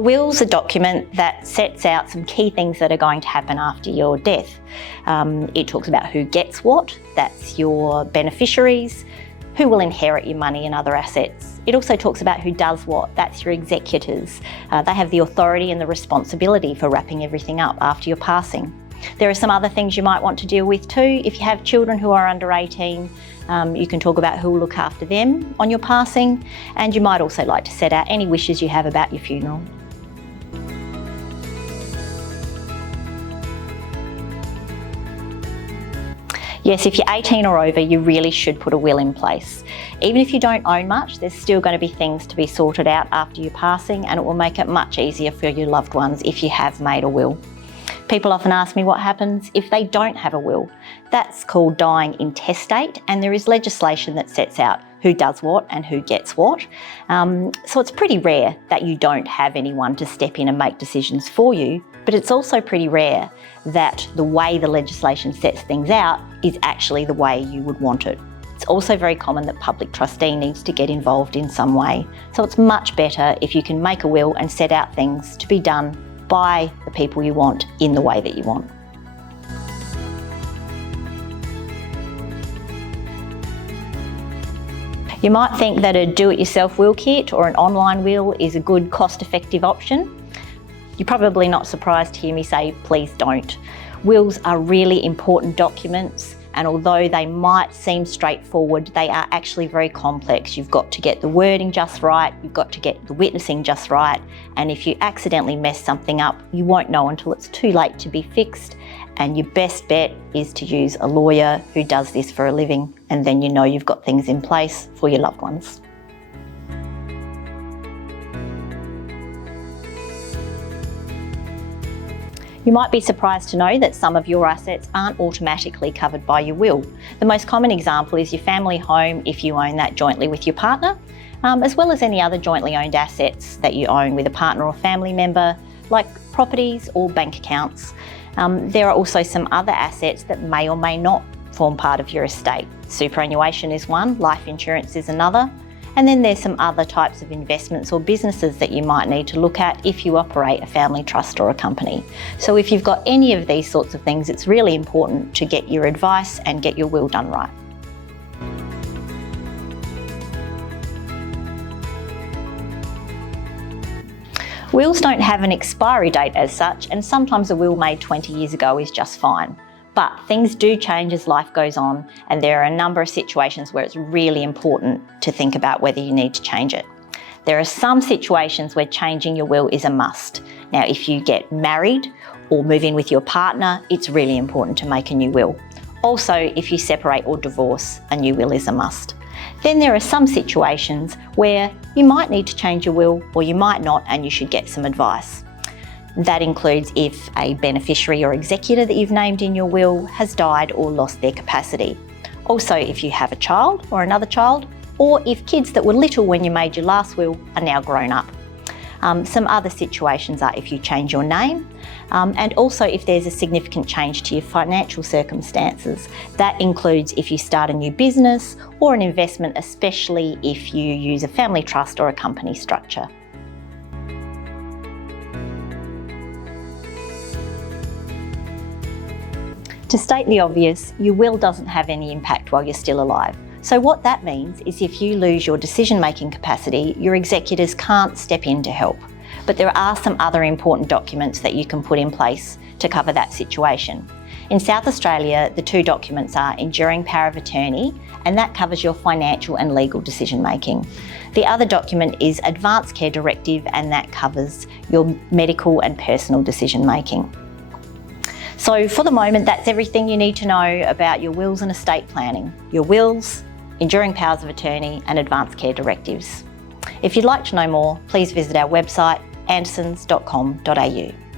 will's a document that sets out some key things that are going to happen after your death. It talks about who gets what, that's your beneficiaries, who will inherit your money and other assets. It also talks about who does what, that's your executors. They have the authority and the responsibility for wrapping everything up after your passing. There are some other things you might want to deal with too. If you have children who are under 18, you can talk about who will look after them on your passing, and you might also like to set out any wishes you have about your funeral. Yes, if you're 18 or over, you really should put a will in place. Even if you don't own much, there's still going to be things to be sorted out after your passing, and it will make it much easier for your loved ones if you have made a will. People often ask me what happens if they don't have a will. That's called dying intestate, and there is legislation that sets out who does what and who gets what. So it's pretty rare that you don't have anyone to step in and make decisions for you, but it's also pretty rare that the way the legislation sets things out is actually the way you would want it. It's also very common that public trustee needs to get involved in some way. So it's much better if you can make a will and set out things to be done by the people you want in the way that you want. You might think that a do-it-yourself will kit or an online will is a good cost-effective option. You're probably not surprised to hear me say, please don't. Wills are really important documents, and although they might seem straightforward, they are actually very complex. You've got to get the wording just right, you've got to get the witnessing just right, and if you accidentally mess something up, you won't know until it's too late to be fixed, and your best bet is to use a lawyer who does this for a living, and then you know you've got things in place for your loved ones. You might be surprised to know that some of your assets aren't automatically covered by your will. The most common example is your family home if you own that jointly with your partner, as well as any other jointly owned assets that you own with a partner or family member, like properties or bank accounts. There are also some other assets that may or may not form part of your estate. Superannuation is one, life insurance is another. And then there's some other types of investments or businesses that you might need to look at if you operate a family trust or a company. So if you've got any of these sorts of things, it's really important to get your advice and get your will done right. Wills don't have an expiry date as such, and sometimes a will made 20 years ago is just fine. But things do change as life goes on, and there are a number of situations where it's really important to think about whether you need to change it. There are some situations where changing your will is a must. Now, if you get married or move in with your partner, it's really important to make a new will. Also, if you separate or divorce, a new will is a must. Then there are some situations where you might need to change your will, or you might not, and you should get some advice. That includes if a beneficiary or executor that you've named in your will has died or lost their capacity. Also, if you have a child or another child, or if kids that were little when you made your last will are now grown up. Some other situations are if you change your name, and also if there's a significant change to your financial circumstances. That includes if you start a new business or an investment, especially if you use a family trust or a company structure. To state the obvious, your will doesn't have any impact while you're still alive. So what that means is if you lose your decision-making capacity, your executors can't step in to help. But there are some other important documents that you can put in place to cover that situation. In South Australia, the two documents are enduring power of attorney, and that covers your financial and legal decision-making. The other document is advance care directive, and that covers your medical and personal decision-making. So for the moment, that's everything you need to know about your wills and estate planning. Your wills, enduring powers of attorney, and advance care directives. If you'd like to know more, please visit our website, andersons.com.au.